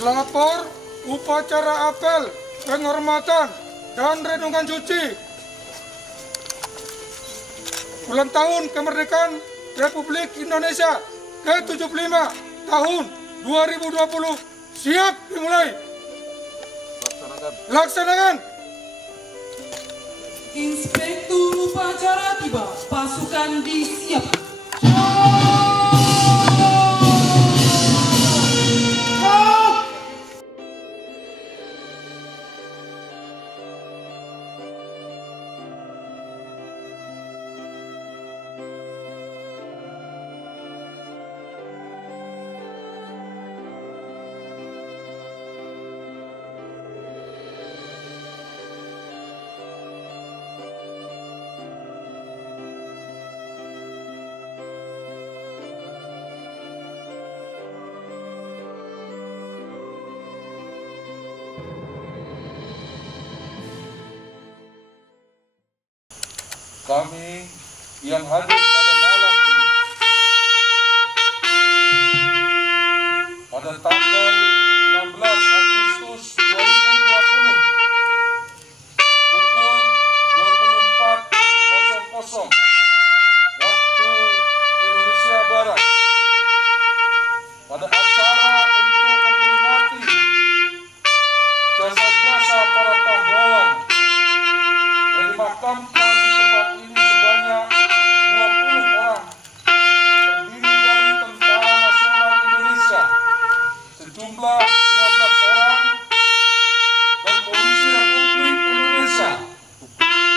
Lapor upacara apel penghormatan dan renungan suci ulang tahun kemerdekaan Republik Indonesia ke-75 tahun 2020 siap dimulai. Laksanakan. Inspektur upacara tiba, pasukan disiapkan. Kami yang hadir pada malam ini, pada tanggal 16 Agustus 2020, pukul 24.00 waktu Indonesia Barat, pada acara untuk memperingati jasa-jasa para pahlawan yang dimakamkan di tempat ini sebanyak 20 orang, terdiri dari Tentara Nasional Indonesia sejumlah 15 orang dan Polisi Republik Indonesia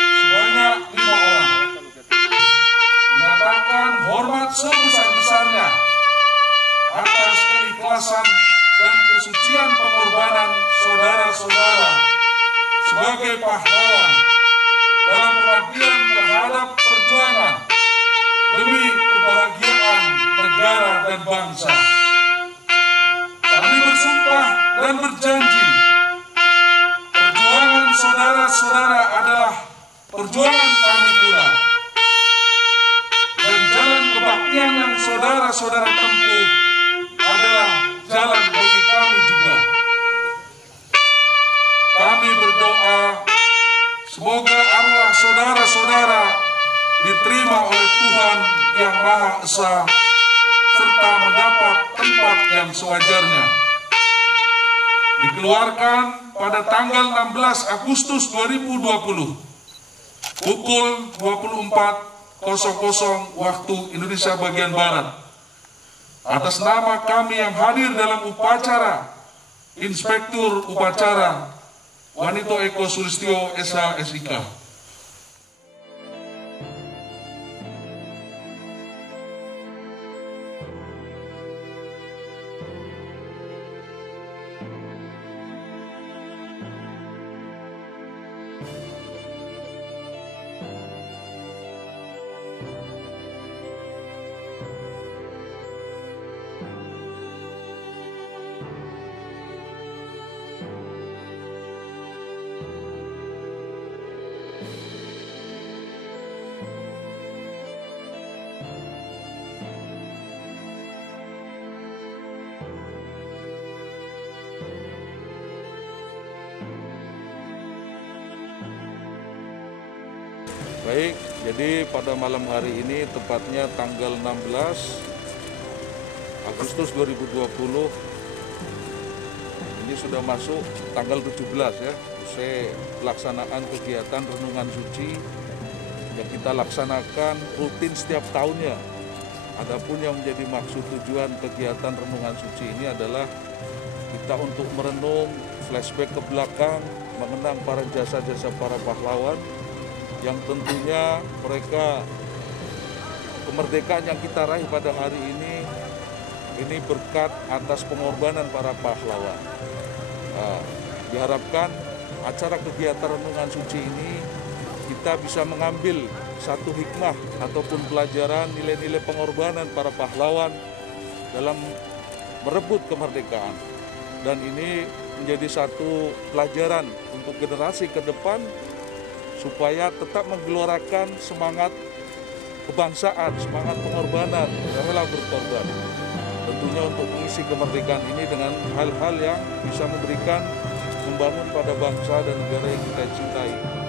sebanyak 5 orang. Menyatakan hormat sebesar-besarnya atas keikhlasan dan kesucian pengorbanan saudara-saudara sebagai pahlawan dalam pengabdian terhadap perjuangan demi kebahagiaan negara dan bangsa. Kami bersumpah dan berjanji, perjuangan saudara-saudara adalah perjuangan kami pula, dan jalan kebaktian yang saudara-saudara tempuh adalah jalan bagi kami juga. Kami berdoa semoga arwah saudara-saudara diterima oleh Tuhan Yang Maha Esa serta mendapat tempat yang sewajarnya. Dikeluarkan pada tanggal 16 Agustus 2020 pukul 24.00 waktu Indonesia bagian Barat. Atas nama kami yang hadir dalam upacara, Inspektur Upacara Wanito Eko Sulistyo SH SIK. Baik, jadi pada malam hari ini tepatnya tanggal 16 Agustus 2020 ini sudah masuk tanggal 17 ya, usai pelaksanaan kegiatan renungan suci yang kita laksanakan rutin setiap tahunnya. Adapun yang menjadi maksud tujuan kegiatan renungan suci ini adalah kita untuk merenung, flashback ke belakang, mengenang para jasa-jasa para pahlawan yang tentunya mereka kemerdekaan yang kita raih pada hari ini berkat atas pengorbanan para pahlawan. Diharapkan acara kegiatan renungan suci ini kita bisa mengambil satu hikmah ataupun pelajaran nilai-nilai pengorbanan para pahlawan dalam merebut kemerdekaan. Dan ini menjadi satu pelajaran untuk generasi ke depan supaya tetap menggelorakan semangat kebangsaan, semangat pengorbanan, rela berkorban. tentunya untuk mengisi kemerdekaan ini dengan hal-hal yang bisa membangun pada bangsa dan negara yang kita cintai.